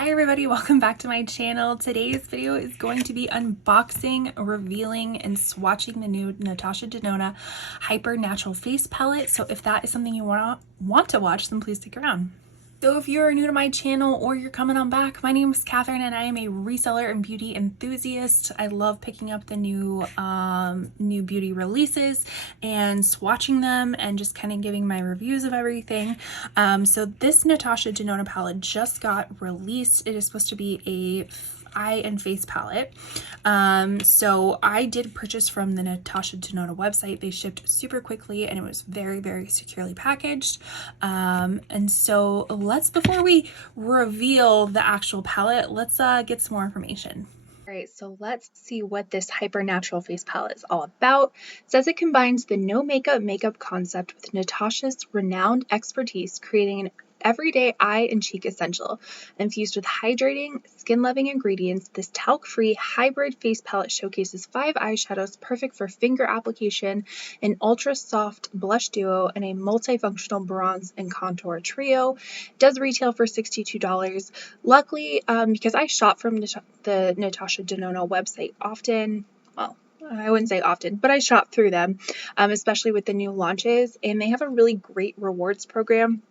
Hi everybody, welcome back to my channel. Today's video is going to be unboxing, revealing, and swatching the new Natasha Denona Hyper Natural Face Palette. So if that is something you want to watch, then please stick around. So if you're new to my channel or you're coming on back, my name is Catherine and I am a reseller and beauty enthusiast. I love picking up the new beauty releases and swatching them and just kind of giving my reviews of everything. So this Natasha Denona palette just got released. It is supposed to be a eye and face palette. So I did purchase from the Natasha Denona website. They shipped super quickly and it was very, very securely packaged. And so before we reveal the actual palette, let's get some more information. All right, so let's see what this Hyper Natural Face Palette is all about. It says it combines the no makeup concept with Natasha's renowned expertise, creating an everyday eye and cheek essential. Infused with hydrating, skin-loving ingredients, this talc-free hybrid face palette showcases 5 eyeshadows perfect for finger application, an ultra-soft blush duo, and a multifunctional bronze and contour trio. It does retail for $62. Luckily, because I shop from the Natasha Denona website often, well, I wouldn't say often, but I shop through them, especially with the new launches, and they have a really great rewards program.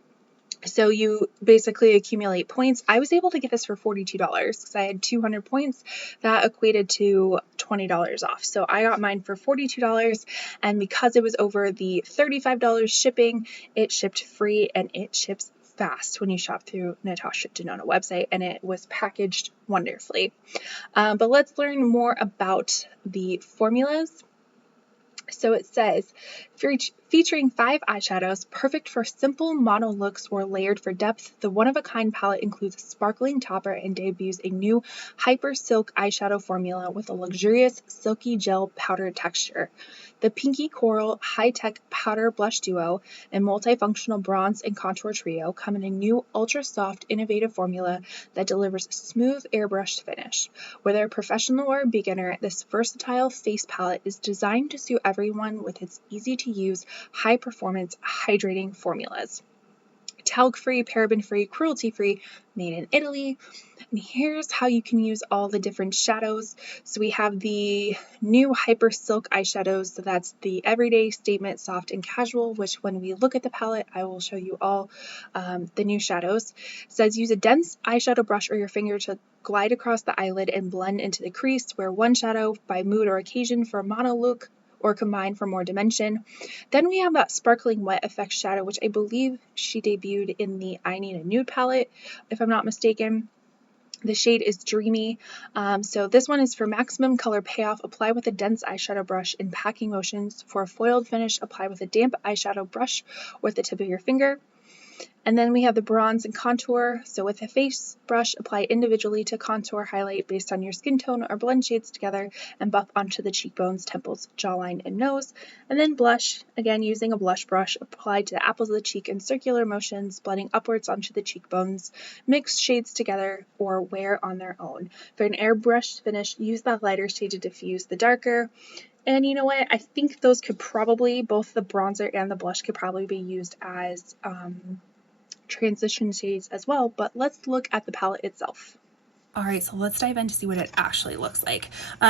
So you basically accumulate points. I was able to get this for $42 because I had 200 points. That equated to $20 off. So I got mine for $42, and because it was over the $35 shipping, it shipped free and it ships fast when you shop through Natasha Denona website, and it was packaged wonderfully. But let's learn more about the formulas. So it says, featuring 5 eyeshadows, perfect for simple mono looks or layered for depth, the one-of-a-kind palette includes a sparkling topper and debuts a new Hyper Silk eyeshadow formula with a luxurious silky gel powder texture. The Pinky Coral high-tech powder blush duo and multifunctional bronze and contour trio come in a new ultra-soft, innovative formula that delivers a smooth airbrushed finish. Whether a professional or a beginner, this versatile face palette is designed to suit everyone with its easy-to-use, high-performance, hydrating formulas. Talc-free, paraben-free, cruelty-free, made in Italy. And here's how you can use all the different shadows. So we have the new Hyper Silk eyeshadows. So that's the everyday, statement, soft, and casual, which when we look at the palette, I will show you all the new shadows. It says use a dense eyeshadow brush or your finger to glide across the eyelid and blend into the crease. Wear one shadow by mood or occasion for a mono look, or combine for more dimension. Then we have that sparkling wet effect shadow, which I believe she debuted in the I Need a Nude palette, if I'm not mistaken. The shade is Dreamy. So this one is for maximum color payoff. Apply with a dense eyeshadow brush in packing motions. For a foiled finish, apply with a damp eyeshadow brush or the tip of your finger. And then we have the bronze and contour. So with a face brush, apply individually to contour, highlight based on your skin tone, or blend shades together and buff onto the cheekbones, temples, jawline, and nose. And then blush, again using a blush brush, apply to the apples of the cheek in circular motions, blending upwards onto the cheekbones. Mix shades together or wear on their own. For an airbrush finish, use that lighter shade to diffuse the darker. And you know what? I think those could probably, both the bronzer and the blush could probably be used as transition shades as well, but let's look at the palette itself. All right, so let's dive in to see what it actually looks like.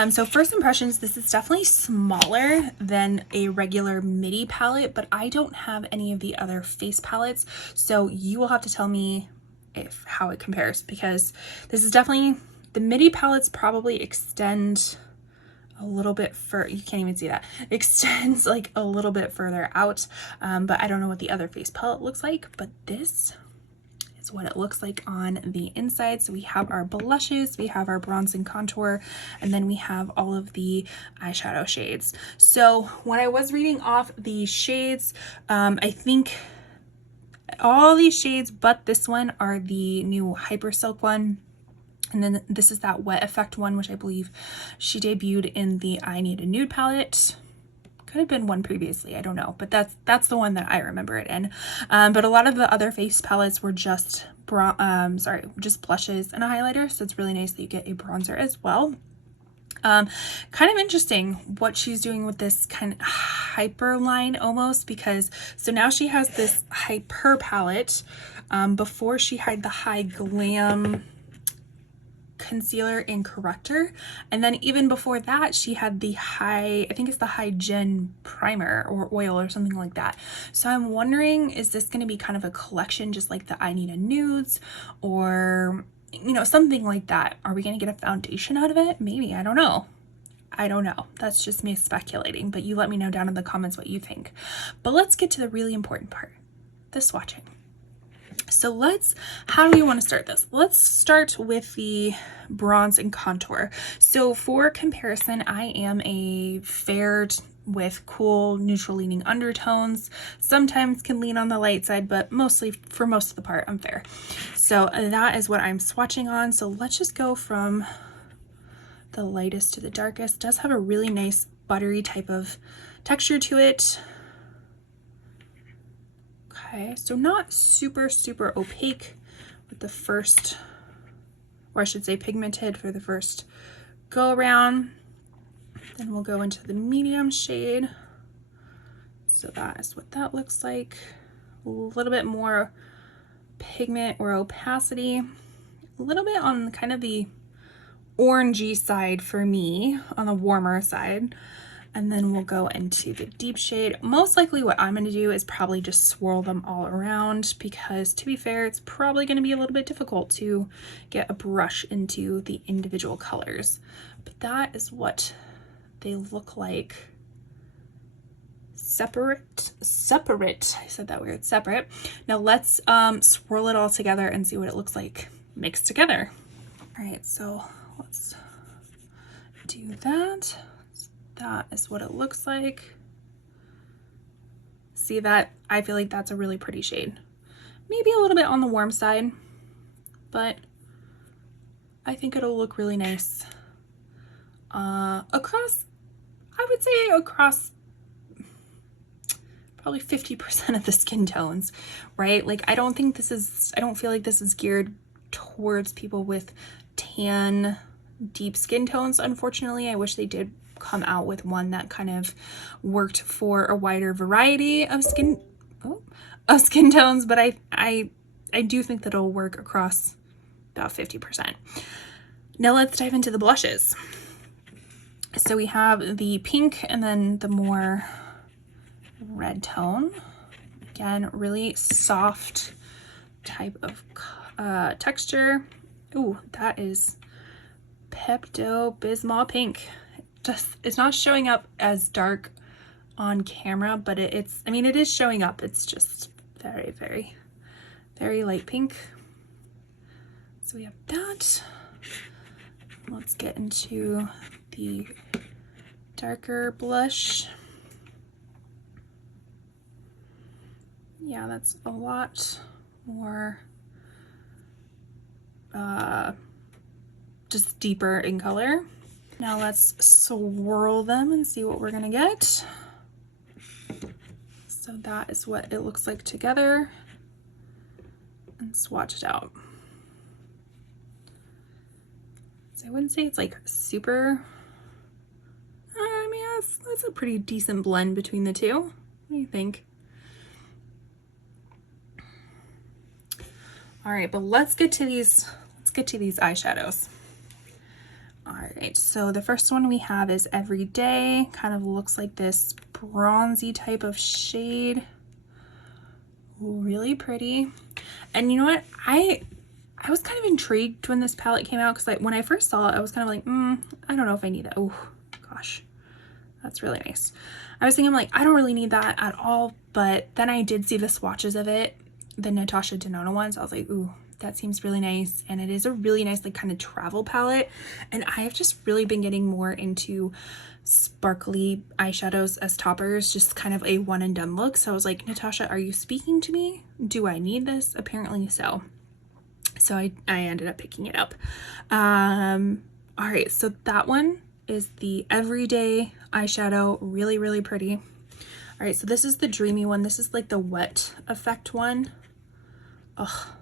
So first impressions, this is definitely smaller than a regular midi palette, but I don't have any of the other face palettes, so you will have to tell me how it compares, because this is definitely, the midi palettes probably extend a little bit you can't even see that, extends like a little bit further out, but I don't know what the other face palette looks like, but this is what it looks like on the inside. So we have our blushes, we have our bronze and contour, and then we have all of the eyeshadow shades. So when I was reading off the shades, I think all these shades but this one are the new Hyper Silk one. And then this is that wet effect one, which I believe she debuted in the I Need a Nude palette. Could have been one previously, I don't know, but that's the one that I remember it in. But a lot of the other face palettes were just just blushes and a highlighter, so it's really nice that you get a bronzer as well. Kind of interesting what she's doing with this kind of hyper line almost, because so now she has this hyper palette. Before she had the high glam concealer and corrector. And then even before that, she had the I think it's the High Gen primer or oil or something like that. So I'm wondering, is this going to be kind of a collection just like the I Need a Nudes, or, you know, something like that? Are we going to get a foundation out of it? Maybe. I don't know. That's just me speculating, but you let me know down in the comments what you think. But let's get to the really important part, the swatching. So how do we want to start this? Let's start with the bronze and contour. So for comparison, I am a fair with cool neutral leaning undertones. Sometimes can lean on the light side, but mostly for most of the part, I'm fair. So that is what I'm swatching on. So let's just go from the lightest to the darkest. It does have a really nice buttery type of texture to it. Okay, so not super opaque with the first, or I should say pigmented for the first go around. Then we'll go into the medium shade. So that is what that looks like. A little bit more pigment or opacity, a little bit on kind of the orangey side for me, on the warmer side. And then we'll go into the deep shade. Most likely what I'm going to do is probably just swirl them all around, because to be fair, it's probably going to be a little bit difficult to get a brush into the individual colors. But that is what they look like separate. I said that weird, separate. Now let's swirl it all together and see what it looks like mixed together. All right, so let's do that. That is what it looks like. See that? I feel like that's a really pretty shade. Maybe a little bit on the warm side, but I think it'll look really nice across, I would say across probably 50% of the skin tones, right? Like I don't feel like this is geared towards people with tan, deep skin tones. Unfortunately, I wish they did come out with one that kind of worked for a wider variety of skin tones, but I do think that it'll work across about 50%. Now let's dive into the blushes. So we have the pink and then the more red tone. Again, really soft type of texture. Ooh, that is Pepto-Bismol pink. It's not showing up as dark on camera, but it is showing up. It's just very light pink. So we have that. Let's get into the darker blush. Yeah, that's a lot more just deeper in color. Now let's swirl them and see what we're gonna get. So that is what it looks like together, and swatch it out. So I wouldn't say it's like super, I mean, that's a pretty decent blend between the two. What do you think? All right, but let's get to these eyeshadows. All right, so the first one we have is Everyday. Kind of looks like this bronzy type of shade. Really pretty. And you know what? I was kind of intrigued when this palette came out, because when I first saw it, I was kind of like, I don't know if I need that. Oh gosh, that's really nice. I was thinking like, I don't really need that at all, but then I did see the swatches of it, the Natasha Denona ones. I was like, ooh, that seems really nice. And it is a really nice like kind of travel palette, and I have just really been getting more into sparkly eyeshadows as toppers, just kind of a one and done look. So I was like, Natasha, are you speaking to me? Do I need this? Apparently so. So I ended up picking it up. All right, so that one is the Everyday eyeshadow. Really pretty. All right, so this is the dreamy one. This is like the wet effect one. Oh,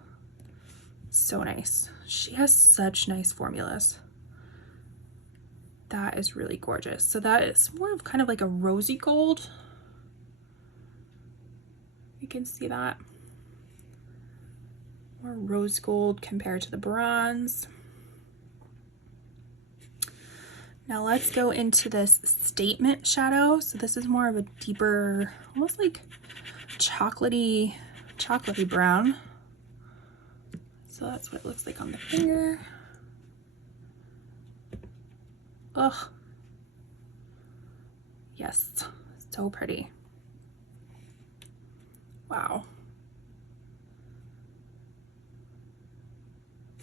so nice. She has such nice formulas. That is really gorgeous. So that is more of kind of like a rosy gold. You can see that. More rose gold compared to the bronze. Now let's go into this Statement shadow. So this is more of a deeper, almost like chocolatey brown. So that's what it looks like on the finger. Ugh. Yes, so pretty. Wow.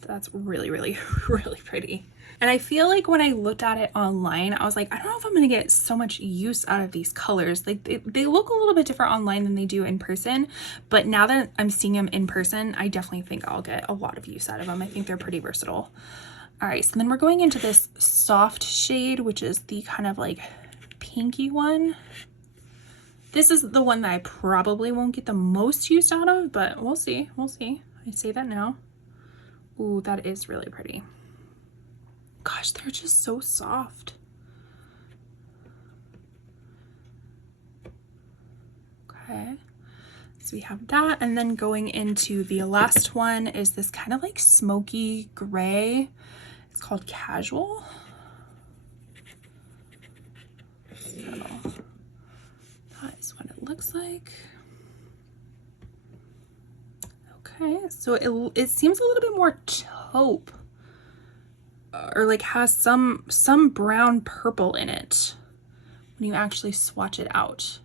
That's really, really, really pretty. And I feel like when I looked at it online, I was like, I don't know if I'm gonna get so much use out of these colors. Like they look a little bit different online than they do in person, but now that I'm seeing them in person, I definitely think I'll get a lot of use out of them. I think they're pretty versatile. All right, so then we're going into this soft shade, which is the kind of like pinky one. This is the one that I probably won't get the most use out of, but we'll see, we'll see. I say that now. Ooh, that is really pretty. Gosh, they're just so soft. Okay, so we have that, and then going into the last one is this kind of like smoky gray. It's called Casual. So that is what it looks like. Okay, so it seems a little bit more taupe, or like has some brown purple in it when you actually swatch it out.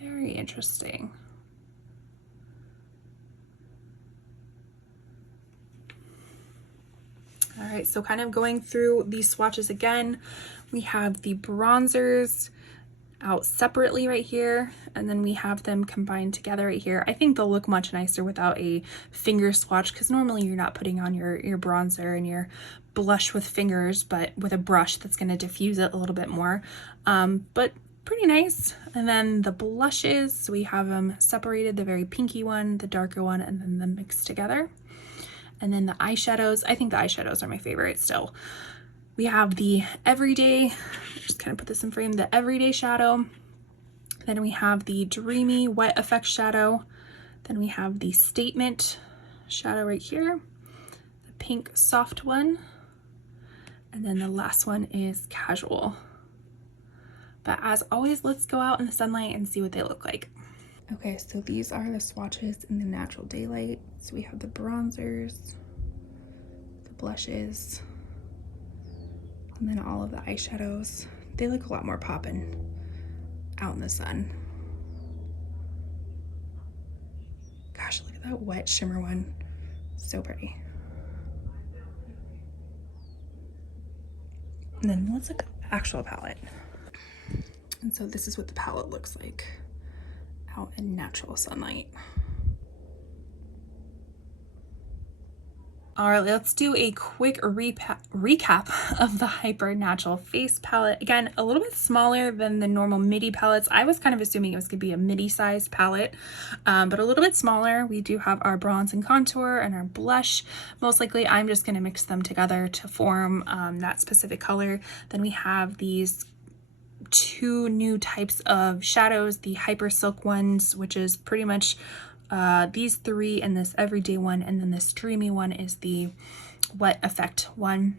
Very interesting. All right, so kind of going through these swatches again, we have the bronzers out separately right here, and then we have them combined together right here. I think they'll look much nicer without a finger swatch, because normally you're not putting on your bronzer and your blush with fingers, but with a brush that's going to diffuse it a little bit more. But pretty nice. And then the blushes, so we have them separated, the very pinky one, the darker one, and then them mixed together. And then the eyeshadows, I think the eyeshadows are my favorite still. We have the Everyday, just kind of put this in frame, the Everyday shadow. Then we have the Dreamy Wet Effect shadow. Then we have the Statement shadow right here, the pink soft one. And then the last one is Casual. But as always, let's go out in the sunlight and see what they look like. Okay, so these are the swatches in the natural daylight. So we have the bronzers, the blushes, and then all of the eyeshadows. They look a lot more poppin' out in the sun. Gosh, look at that wet shimmer one. So pretty. And then let's look at the actual palette. And so this is what the palette looks like out in natural sunlight. All right, let's do a quick recap of the Hyper Natural Face Palette. Again, a little bit smaller than the normal midi palettes. I was kind of assuming it was gonna be a midi-sized palette, but a little bit smaller. We do have our bronze and contour and our blush. Most likely, I'm just gonna mix them together to form that specific color. Then we have these two new types of shadows, the Hyper Silk ones, which is pretty much these three, and this Everyday one, and then this Dreamy one is the Wet Effect one.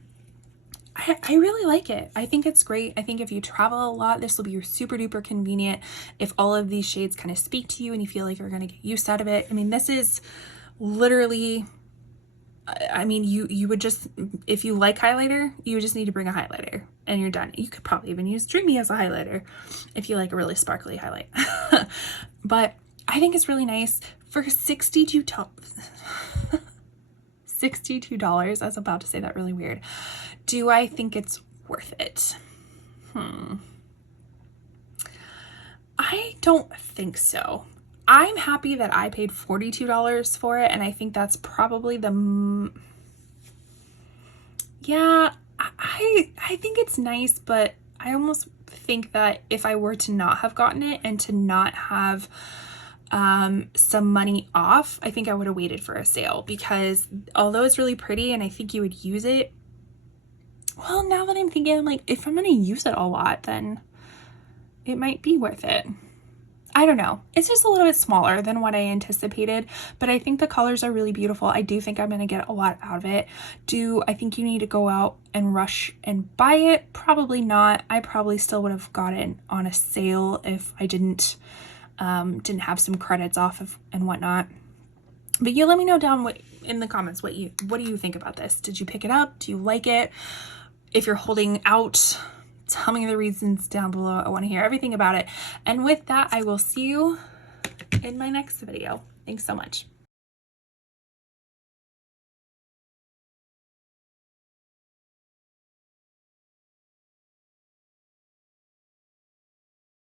I really like it. I think it's great. I think if you travel a lot, this will be super duper convenient if all of these shades kind of speak to you and you feel like you're going to get use out of it. I mean, this is literally, I mean, you would just, if you like highlighter, you would just need to bring a highlighter and you're done. You could probably even use Dreamy as a highlighter if you like a really sparkly highlight. But I think it's really nice for $62. $62. I was about to say that really weird. Do I think it's worth it? I don't think so. I'm happy that I paid $42 for it, and I think that's probably the, yeah, I think it's nice, but I almost think that if I were to not have gotten it and to not have some money off, I think I would have waited for a sale, because although it's really pretty and I think you would use it, well, now that I'm thinking, like, if I'm going to use it a lot, then it might be worth it. I don't know. It's just a little bit smaller than what I anticipated, but I think the colors are really beautiful. I do think I'm going to get a lot out of it. Do I think you need to go out and rush and buy it? Probably not. I probably still would have got it on a sale if I didn't have some credits off of and whatnot. But you let me know down in the comments what do you think about this? Did you pick it up? Do you like it? If you're holding out, tell me the reasons down below. I want to hear everything about it. And with that, I will see you in my next video. Thanks so much.